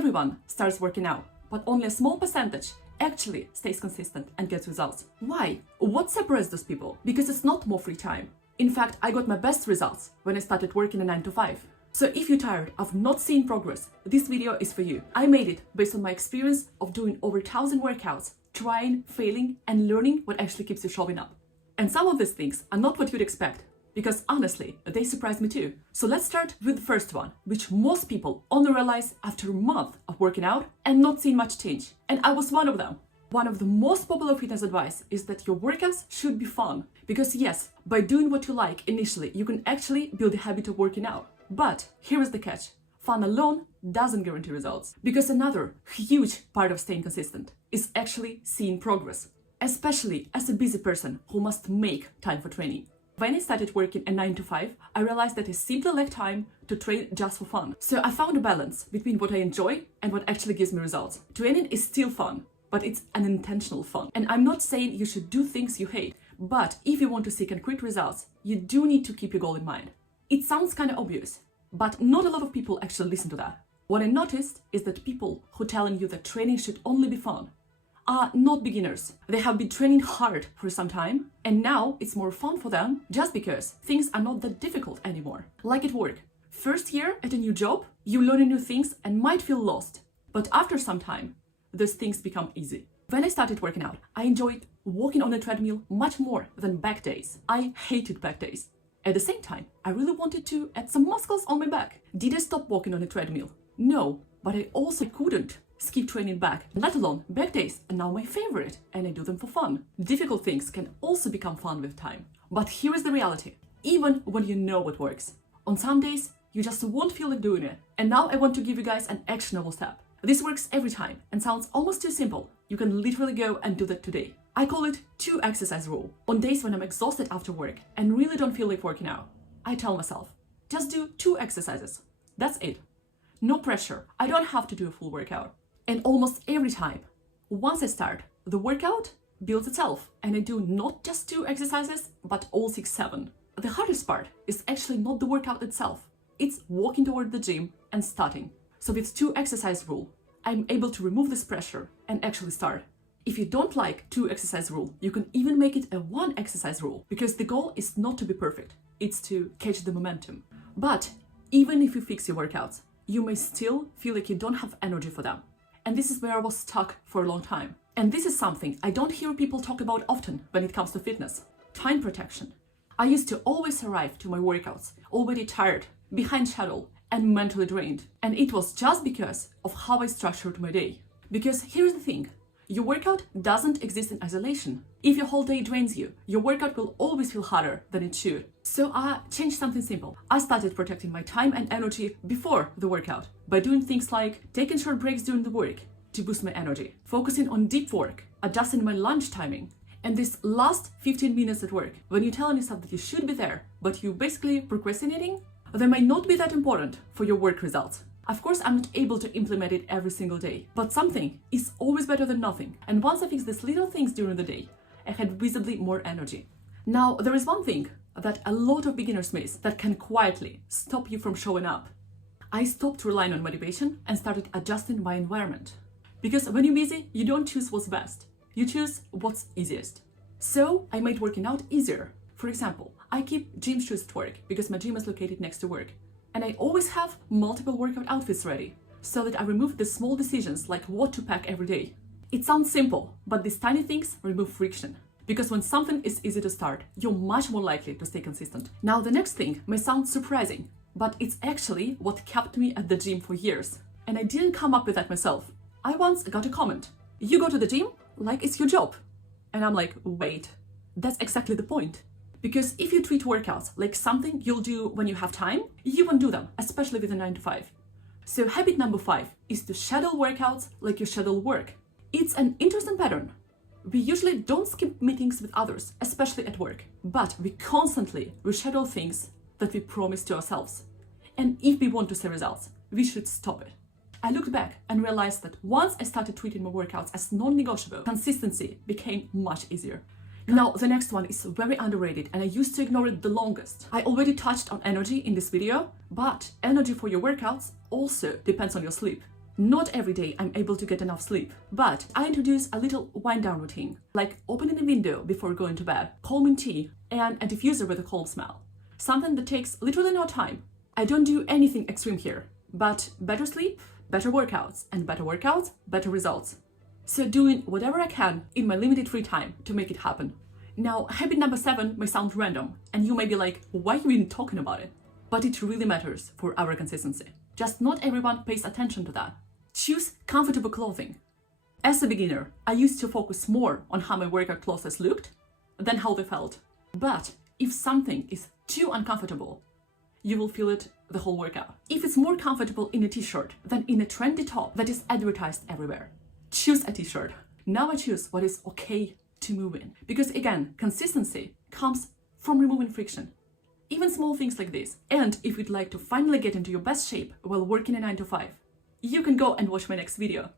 everyone starts working out, but only a small percentage actually stays consistent and gets results. Why? What separates those people? Because it's not more free time. In fact, I got my best results when I started working a 9 to 5. So if you're tired of not seeing progress, this video is for you. I made it based on my experience of doing over 1,000 workouts, trying, failing, and learning what actually keeps you showing up. And some of these things are not what you'd expect, because honestly, they surprised me too. So let's start with the first one, which most people only realize after a month of working out and not seeing much change. And I was one of them. One of the most popular fitness advice is that your workouts should be fun. Because yes, by doing what you like initially, you can actually build a habit of working out. But here is the catch. Fun alone doesn't guarantee results. Because another huge part of staying consistent is actually seeing progress. Especially as a busy person who must make time for training. When I started working a 9 to 5, I realized that I simply lacked time to train just for fun. So I found a balance between what I enjoy and what actually gives me results. Training is still fun, but it's an intentional fun. And I'm not saying you should do things you hate, but if you want to see concrete results, you do need to keep your goal in mind. It sounds kind of obvious, but not a lot of people actually listen to that. What I noticed is that people who telling you that training should only be fun are not beginners. They have been training hard for some time, and now it's more fun for them just because things are not that difficult anymore. Like at work. First year at a new job, you learn new things and might feel lost. But after some time, those things become easy. When I started working out, I enjoyed walking on a treadmill much more than back days. I hated back days. At the same time, I really wanted to add some muscles on my back. Did I stop walking on a treadmill? No, but I also couldn't skip training back, let alone back days are now my favorite, and I do them for fun. Difficult things can also become fun with time. But here is the reality. Even when you know what works, on some days you just won't feel like doing it. And now I want to give you guys an actionable step. This works every time and sounds almost too simple. You can literally go and do that today. I call it 2 exercise rule. On days when I'm exhausted after work and really don't feel like working out, I tell myself, just do 2 exercises. That's it. No pressure. I don't have to do a full workout. And almost every time, once I start, the workout builds itself, and I do not just 2 exercises, but all 6, 7. The hardest part is actually not the workout itself. It's walking toward the gym and starting. So with 2 exercise rule, I'm able to remove this pressure and actually start. If you don't like 2 exercise rule, you can even make it a 1 exercise rule, because the goal is not to be perfect. It's to catch the momentum. But even if you fix your workouts, you may still feel like you don't have energy for them. And this is where I was stuck for a long time. And this is something I don't hear people talk about often when it comes to fitness. Time protection. I used to always arrive to my workouts already tired, behind schedule, and mentally drained. And it was just because of how I structured my day. Because here's the thing. Your workout doesn't exist in isolation. If your whole day drains you, your workout will always feel harder than it should. So I changed something simple. I started protecting my time and energy before the workout by doing things like taking short breaks during the work to boost my energy, focusing on deep work, adjusting my lunch timing, and this last 15 minutes at work, when you're telling yourself that you should be there, but you're basically procrastinating, they might not be that important for your work results. Of course, I'm not able to implement it every single day, but something is always better than nothing. And once I fixed these little things during the day, I had visibly more energy. Now, there is one thing that a lot of beginners miss that can quietly stop you from showing up. I stopped relying on motivation and started adjusting my environment. Because when you're busy, you don't choose what's best. You choose what's easiest. So I made working out easier. For example, I keep gym shoes at work because my gym is located next to work. And I always have multiple workout outfits ready, so that I remove the small decisions like what to pack every day. It sounds simple, but these tiny things remove friction. Because when something is easy to start, you're much more likely to stay consistent. Now, the next thing may sound surprising, but it's actually what kept me at the gym for years. And I didn't come up with that myself. I once got a comment, "You go to the gym like it's your job." And I'm like, wait, that's exactly the point. Because if you treat workouts like something you'll do when you have time, you won't do them, especially with a 9 to 5. So habit number 5 is to schedule workouts like you schedule work. It's an interesting pattern. We usually don't skip meetings with others, especially at work, but we constantly reschedule things that we promise to ourselves. And if we want to see results, we should stop it. I looked back and realized that once I started treating my workouts as non-negotiable, consistency became much easier. Now, the next one is very underrated and I used to ignore it the longest. I already touched on energy in this video, but energy for your workouts also depends on your sleep. Not every day I'm able to get enough sleep, but I introduce a little wind down routine, like opening a window before going to bed, calming tea, and a diffuser with a calm smell. Something that takes literally no time. I don't do anything extreme here, but better sleep, better workouts, and better workouts, better results. So doing whatever I can in my limited free time to make it happen. Now, habit number 7 may sound random, and you may be like, why are you even talking about it? But it really matters for our consistency. Just not everyone pays attention to that. Choose comfortable clothing. As a beginner, I used to focus more on how my workout clothes looked than how they felt. But if something is too uncomfortable, you will feel it the whole workout. If it's more comfortable in a t-shirt than in a trendy top that is advertised everywhere, choose a t-shirt. Now I choose what is okay to move in. Because again, consistency comes from removing friction. Even small things like this. And if you'd like to finally get into your best shape while working a 9 to 5, you can go and watch my next video.